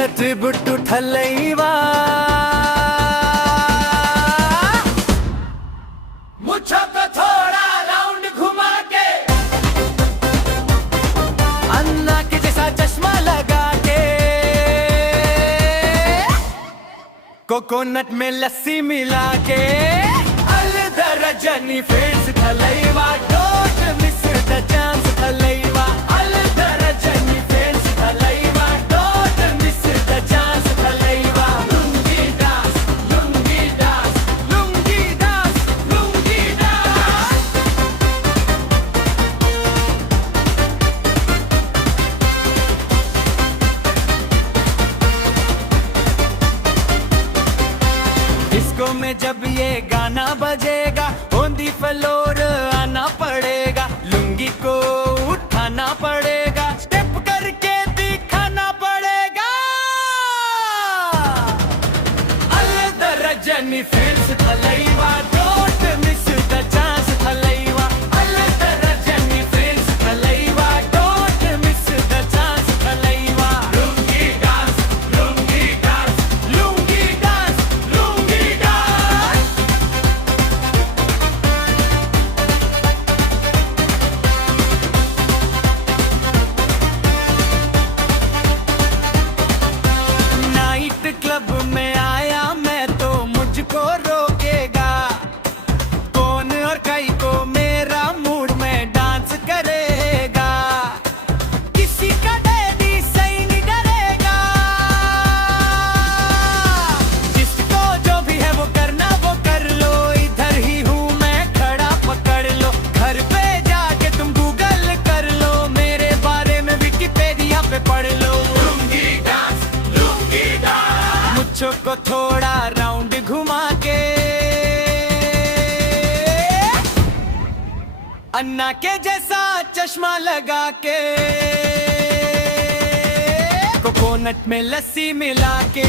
दच बुट्टू ठलैवा मुझको तो थोड़ा राउंड घुमा के अन्ना के जैसा चश्मा लगा के कोकोनट में लस्सी मिला के all the Rajni fans Thalaiva don't miss the chance Thalaiva all the Rajni fans Thalaiva don't miss the chance Thalaiva lungi dance lungi dance lungi dance lungi dance disco में जब ये गाना बजेगा ऑन दी फ्लोर आना पड़ेगा लुंगी को उठाना पड़ेगा स्टेप करके दिखाना पड़ेगा all the Rajni fans Thalaiva don't miss the chance Thalaiva all the Rajni fans Thalaiva don't miss the chance Thalaiva lungi dance lungi dance lungi dance lungi dance night club में आया मैं तो मुझको रोकेगा कौन और कई को मेरा मूड में डांस करेगा किसी का डैडी सही नहीं डरेगा जिसको जो भी है वो करना वो कर लो इधर ही हूँ मैं खड़ा पकड़ लो घर पे जाके तुम गूगल कर लो मेरे बारे में विकिपीडिया पे पढ़ लो लुंगी डांस मुझको थोड़ा राउंड घुमा के अन्ना के जैसा चश्मा लगा के कोकोनट में लस्सी मिला के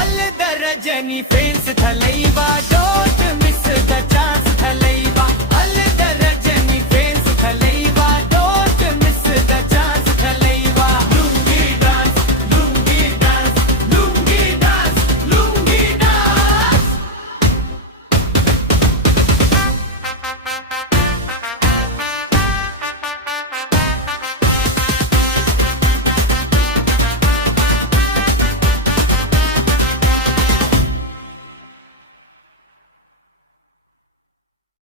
all the Rajni fans Thalaiva don't miss the chance Thalaiva all the Rajni fans Thalaiva don't miss the